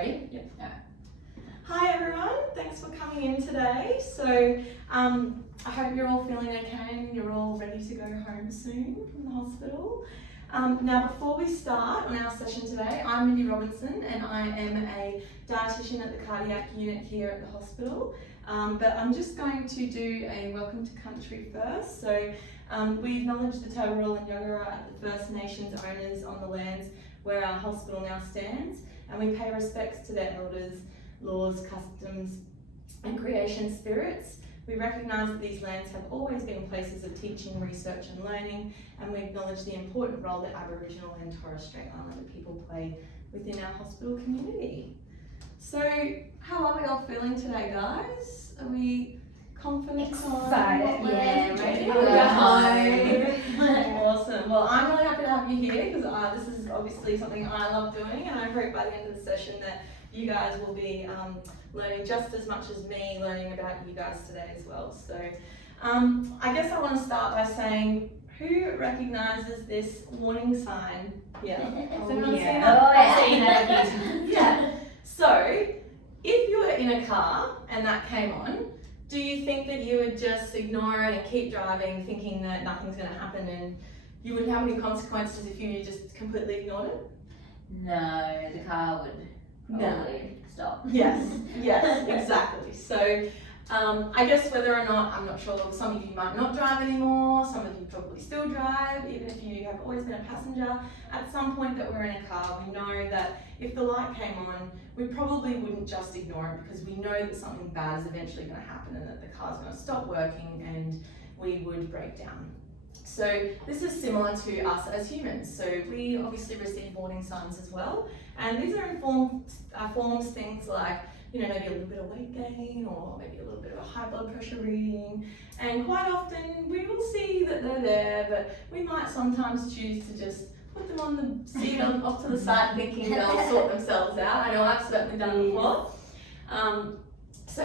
Ready? Yep. Yeah. Hi everyone, thanks for coming in today. So I hope you're all feeling okay and you're all ready to go home soon from the hospital. Now before we start on our session today, I'm Mindy Robinson and I am a dietitian at the cardiac unit here at the hospital. But I'm just going to do a welcome to country first. So we acknowledge the Turrbal and Yagara at the First Nations owners on the lands where our hospital now stands, and we pay respects to their elders, laws, customs and creation spirits. We recognise that these lands have always been places of teaching, research and learning, and we acknowledge the important role that Aboriginal and Torres Strait Islander people play within our hospital community. So how are we all feeling today, guys? Are we confident? Excited. Yeah, ready to go home. Awesome. Well, I'm really happy to have you here because this is obviously something I love doing, and I hope by the end of the session that you guys will be learning just as much as me learning about you guys today as well. So I guess I want to start by saying, who recognises this warning sign here? Has anyone seen that? I've seen that. Yeah. So if you were in a car and that came on, do you think that you would just ignore it and keep driving thinking that nothing's going to happen and you wouldn't have any consequences if you just completely ignored it? No, the car would probably stop. Yes, exactly. So I guess whether or not, I'm not sure, some of you might not drive anymore, some of you probably still drive, even if you have always been a passenger. At some point that we're in a car, we know that if the light came on, we probably wouldn't just ignore it because we know that something bad is eventually going to happen and that the car's going to stop working and we would break down. So this is similar to us as humans. So we obviously receive warning signs as well, and these are forms things like, you know, maybe a little bit of weight gain or maybe a little bit of a high blood pressure reading. And quite often we will see that they're there, but we might sometimes choose to just put them on the seat off to the side thinking they'll sort themselves out. I know I've certainly done it before. So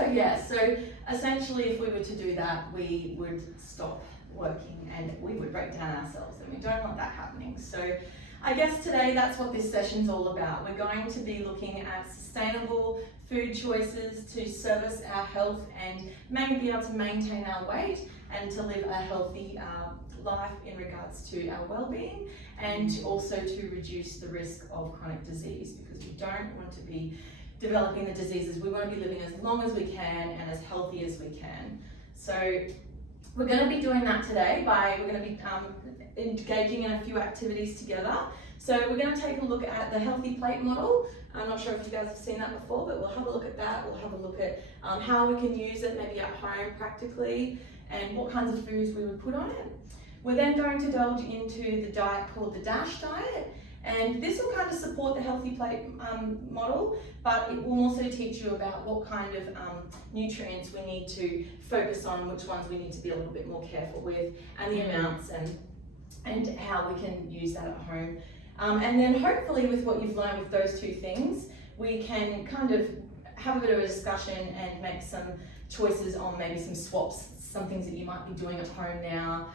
essentially if we were to do that, we would stop working and we would break down ourselves, and we don't want that happening. So I guess today that's what this session's all about. We're going to be looking at sustainable food choices to service our health and maybe be able to maintain our weight and to live a healthy life in regards to our well-being, and also to reduce the risk of chronic disease, because we don't want to be developing the diseases. We want to be living as long as we can and as healthy as we can. So we're going to be doing that today we're going to be engaging in a few activities together. So we're going to take a look at the healthy plate model. I'm not sure if you guys have seen that before, but we'll have a look at that. We'll have a look at how we can use it maybe at home practically and what kinds of foods we would put on it. We're then going to delve into the diet called the DASH diet, and this will kind of support the healthy plate model, but it will also teach you about what kind of nutrients we need to focus on, which ones we need to be a little bit more careful with, and the amounts and how we can use that at home. And then hopefully with what you've learned with those two things, we can kind of have a bit of a discussion and make some choices on maybe some swaps, some things that you might be doing at home now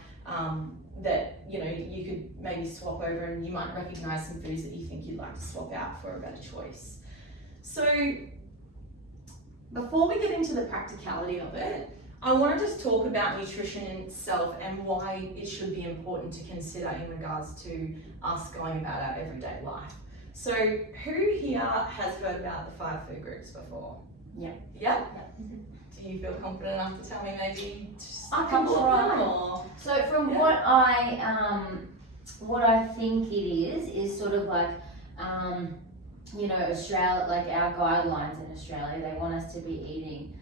that, you know, you could maybe swap over, and you might recognise some foods that you think you'd like to swap out for a better choice. So before we get into the practicality of it, I want to just talk about nutrition in itself and why it should be important to consider in regards to us going about our everyday life. So who here has heard about the 5 food groups before? Yeah. Yeah? Do you feel confident enough to tell me maybe just I a can couple try. of them? Or? So from what I think it is sort of like, you know, Australia, like our guidelines in Australia, they want us to be eating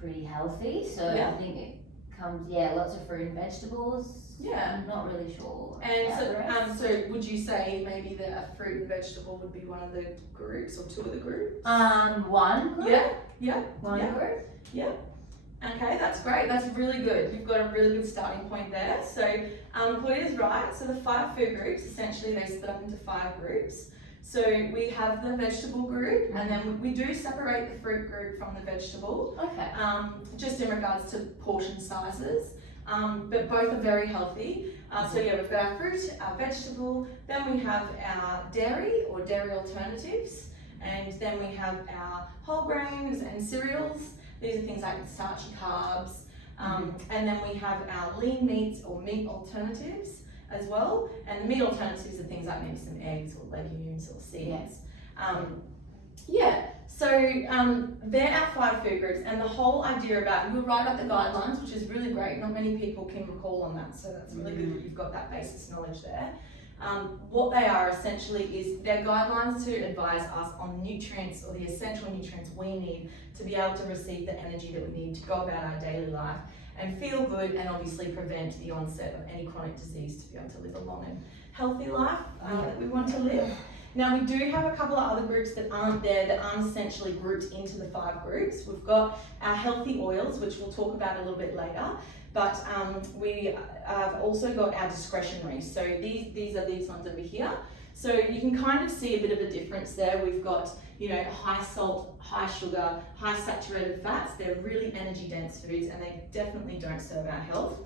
pretty healthy. So I think it comes, lots of fruit and vegetables. Yeah. I'm not really sure. And so would you say maybe that a fruit and vegetable would be one of the groups or two of the groups? One group. One group. Yeah. Okay, that's great. That's really good. You've got a really good starting point there. So Claudia's is right. So the 5 food groups, essentially they split up into 5 groups. So we have the vegetable group, and then we do separate the fruit group from the vegetable. Okay. Just in regards to portion sizes. But both are very healthy. So yeah, we've got our fruit, our vegetable, then we have our dairy or dairy alternatives, And then we have our whole grains and cereals. These are things like starchy carbs. And then we have our lean meats or meat alternatives as well. And the meat alternatives are things like maybe some eggs or legumes or seeds. So they're our 5 food groups, and the whole idea about, we'll write up the guidelines, which is really great. Not many people can recall on that, so that's really good that you've got that basis knowledge there. What they are essentially is they're guidelines to advise us on the nutrients or the essential nutrients we need to be able to receive the energy that we need to go about our daily life and feel good, and obviously prevent the onset of any chronic disease to be able to live a long and healthy life that we want to live. Now we do have a couple of other groups that aren't there, that aren't essentially grouped into the 5 groups. We've got our healthy oils, which we'll talk about a little bit later, but we have also got our discretionary. So these are these ones over here. So you can kind of see a bit of a difference there. We've got, you know, high salt, high sugar, high saturated fats. They're really energy dense foods, and they definitely don't serve our health.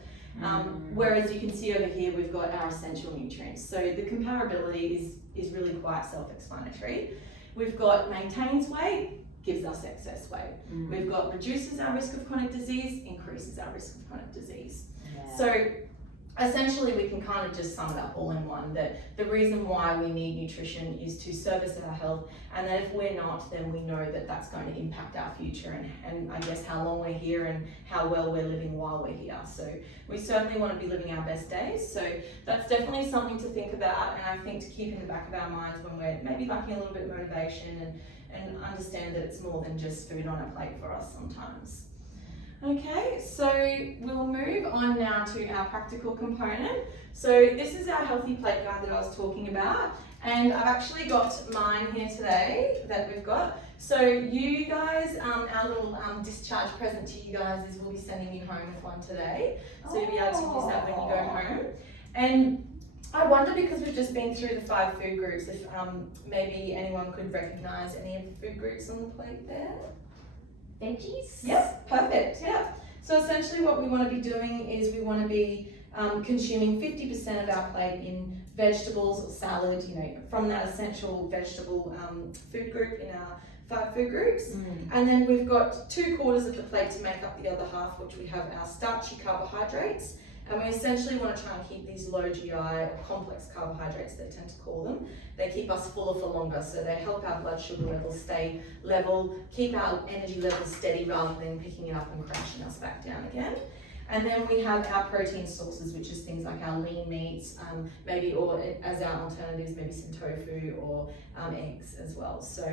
Whereas you can see over here, we've got our essential nutrients. So the comparability is really quite self-explanatory. We've got maintains weight, gives us excess weight. We've got reduces our risk of chronic disease, increases our risk of chronic disease. So essentially we can kind of just sum it up all in one, that the reason why we need nutrition is to service our health, and that if we're not, then we know that that's going to impact our future and I guess how long we're here and how well we're living while we're here. So we certainly want to be living our best days. So that's definitely something to think about, and I think to keep in the back of our minds when we're maybe lacking a little bit of motivation, and understand that it's more than just food on a plate for us sometimes. Okay, so we'll move on now to our practical component. So this is our healthy plate guide that I was talking about, and I've actually got mine here today that we've got. So you guys, our little discharge present to you guys is we'll be sending you home with one today. So you'll be able to use that when you go home. And I wonder, because we've just been through the 5 food groups, if maybe anyone could recognise any of the food groups on the plate there? Veggies? Yep, perfect, yeah. So essentially what we want to be doing is we want to be consuming 50% of our plate in vegetables or salad, you know, from that essential vegetable food group in our 5 food groups. And then we've got 2/4 of the plate to make up the other half, which we have our starchy carbohydrates. And we essentially want to try and keep these low GI or complex carbohydrates, they tend to call them. They keep us fuller for longer, so they help our blood sugar levels stay level, keep our energy levels steady rather than picking it up and crashing us back down again. And then we have our protein sources, which is things like our lean meats, maybe, or as our alternatives, maybe some tofu or eggs as well. So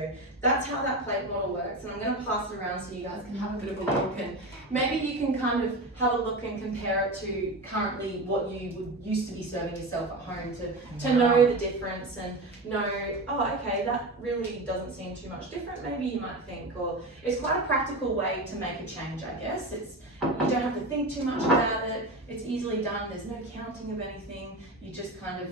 that's how that plate model works. And I'm going to pass it around so you guys can have a bit of a look, and maybe you can kind of have a look and compare it to currently what you would used to be serving yourself at home to know the difference and know, oh, okay, that really doesn't seem too much different, maybe you might think. Or it's quite a practical way to make a change, I guess. You don't have to think too much about it. It's easily done. There's no counting of anything. You just kind of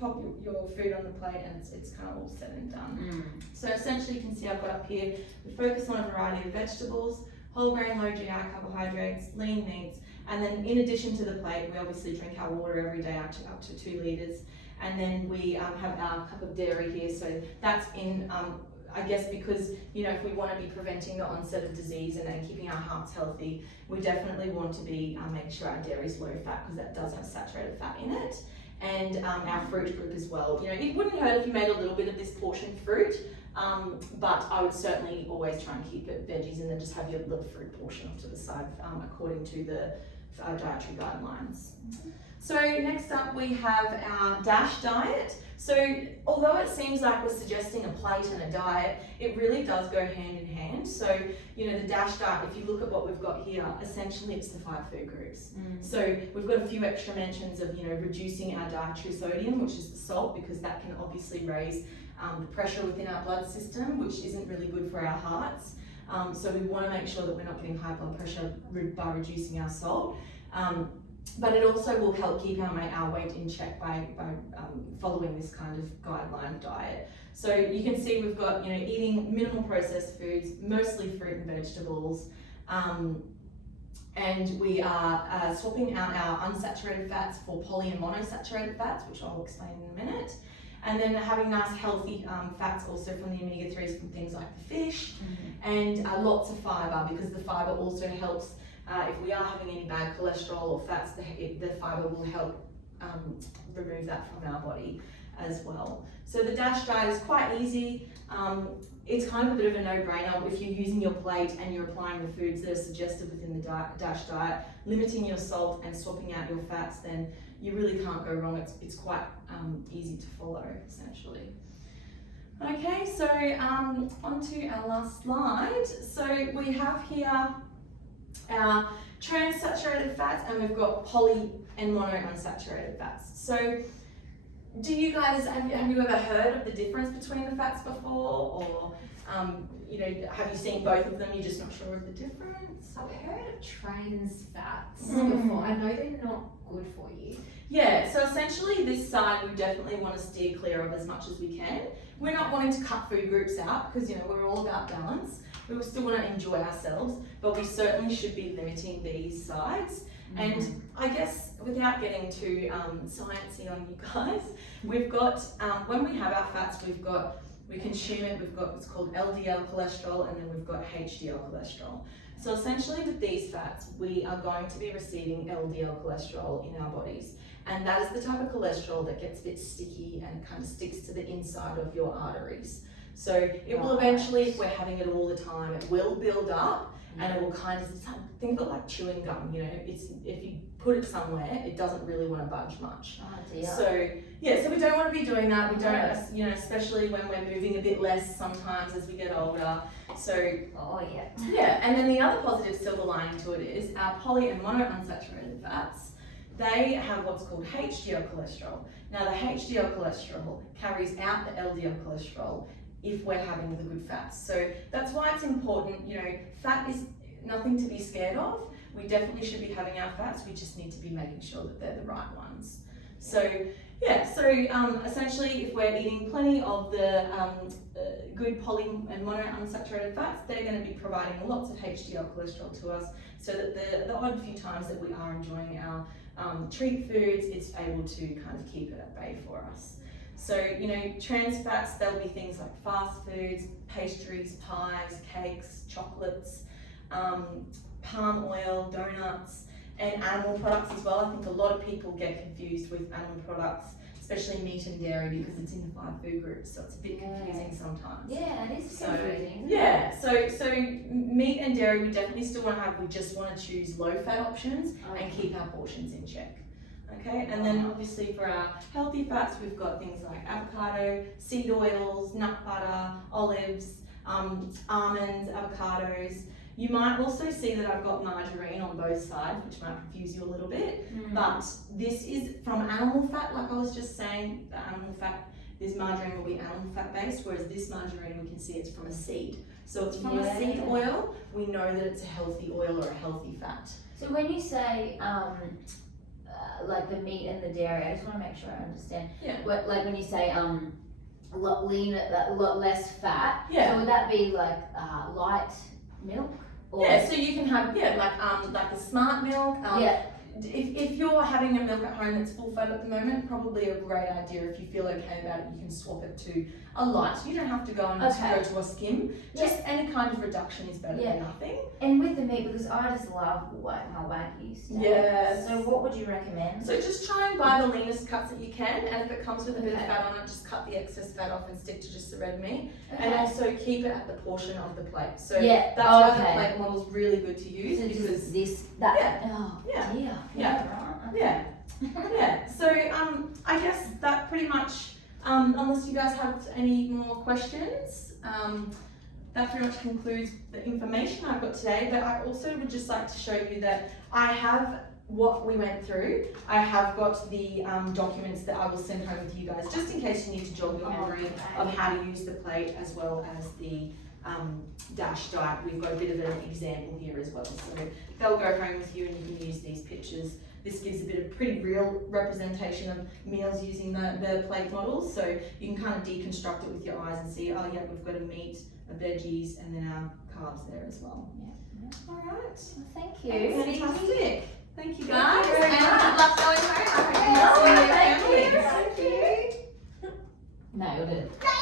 pop your food on the plate, and it's kind of all said and done. So essentially you can see I've got up here, we focus on a variety of vegetables, whole grain, low GI carbohydrates, lean meats, and then in addition to the plate, we obviously drink our water every day up to 2 litres. And then we have our cup of dairy here, so that's in I guess because, you know, if we want to be preventing the onset of disease and keeping our hearts healthy, we definitely want to be making sure our dairy is low fat, because that does have saturated fat in it. And our fruit group as well. You know, it wouldn't hurt if you made a little bit of this portioned fruit, but I would certainly always try and keep it veggies, and then just have your little fruit portion off to the side according to the dietary guidelines. So next up we have our DASH diet. So although it seems like we're suggesting a plate and a diet, it really does go hand in hand. So, you know, the DASH diet, if you look at what we've got here, essentially it's the 5 food groups. So we've got a few extra mentions of, you know, reducing our dietary sodium, which is the salt, because that can obviously raise the pressure within our blood system, which isn't really good for our hearts. So we want to make sure that we're not getting high blood pressure by reducing our salt. But it also will help keep our weight in check by following this kind of guideline diet. So you can see we've got, you know, eating minimal processed foods, mostly fruit and vegetables, and we are swapping out our unsaturated fats for poly and monosaturated fats, which I'll explain in a minute. And then having nice healthy fats also from the omega-3s from things like the fish, and lots of fibre, because the fibre also helps if we are having any bad cholesterol or fats, the fibre will help remove that from our body as well. So the DASH diet is quite easy. It's kind of a bit of a no-brainer if you're using your plate and you're applying the foods that are suggested within the DASH diet, limiting your salt and swapping out your fats, then you really can't go wrong. It's quite easy to follow, essentially. Okay, so on to our last slide. So we have here our trans-saturated fats, and we've got poly and monounsaturated fats. So do you guys, have you ever heard of the difference between the fats before, or you know, have you seen both of them, you're just not sure of the difference? I've heard of trans fats before. I know they're not good for you. Yeah, so essentially this side we definitely want to steer clear of as much as we can. We're not wanting to cut food groups out, because you know we're all about balance. We still want to enjoy ourselves, but we certainly should be limiting these sides. And I guess without getting too sciencey on you guys, we've got, when we have our fats, we consume it, we've got what's called LDL cholesterol, and then we've got HDL cholesterol. So essentially with these fats, we are going to be receiving LDL cholesterol in our bodies. And that is the type of cholesterol that gets a bit sticky and kind of sticks to the inside of your arteries. So it will eventually, if we're having it all the time, it will build up, and it will kind of, think of it like chewing gum, you know, if you put it somewhere, it doesn't really want to budge much. Oh dear. So yeah, so we don't want to be doing that. We don't, you know, especially when we're moving a bit less sometimes as we get older. So yeah, and then the other positive silver lining to it is our poly and monounsaturated fats. They have what's called HDL cholesterol. Now the HDL cholesterol carries out the LDL cholesterol if we're having the good fats. So that's why it's important, you know, fat is nothing to be scared of. We definitely should be having our fats, we just need to be making sure that they're the right ones. So yeah, so essentially if we're eating plenty of the good poly and monounsaturated fats, they're going to be providing lots of HDL cholesterol to us, so that the odd few times that we are enjoying our treat foods, it's able to kind of keep it at bay for us. So, you know, trans fats, there'll be things like fast foods, pastries, pies, cakes, chocolates, palm oil, donuts, and animal products as well. I think a lot of people get confused with animal products, especially meat and dairy, because it's in the 5 food groups, so it's a bit confusing sometimes. Yeah, it is confusing. Yeah, so meat and dairy we definitely still want to have. We just want to choose low fat options and keep our portions in check. Okay, and then obviously for our healthy fats, we've got things like avocado, seed oils, nut butter, olives, almonds, avocados. You might also see that I've got margarine on both sides, which might confuse you a little bit, but this is from animal fat, like I was just saying. The animal fat, this margarine will be animal fat based, whereas this margarine, we can see it's from a seed. So it's from a seed oil, we know that it's a healthy oil or a healthy fat. So when you say like the meat and the dairy, I just want to make sure I understand. Yeah. What, like when you say a lot leaner, a lot less fat. Yeah. So would that be like light milk? Or Yeah. So you can have like the smart milk. If you're having a milk at home that's full fat at the moment, probably a great idea. If you feel okay about it, you can swap it to a light. You don't have to go and go to a skim. Just any kind of reduction is better than nothing. And with the meat, because I just love my Wagyu steak. Yes. So what would you recommend? So just try and buy the leanest cuts that you can, and if it comes with a bit of fat on it, just cut the excess fat off and stick to just the red meat. And also keep it at the portion of the plate. So that's why the plate model is really good to use, So because So I guess that pretty much, unless you guys have any more questions, that pretty much concludes the information I've got today. But I also would just like to show you that I have what we went through. I have got the documents that I will send home with you guys, just in case you need to jog your memory of how to use the plate, as well as the DASH diet. We've got a bit of an example here as well, so they'll go home with you and you can use these pictures. This gives a bit of pretty real representation of meals using the plate models, so you can kind of deconstruct it with your eyes and see, oh yeah, we've got a meat, a veggies, and then our carbs there as well. All right. Well, thank you. Fantastic. Thank you guys. Thank you very much. Good luck going home. I hope you see your families. Thank you. Nailed it.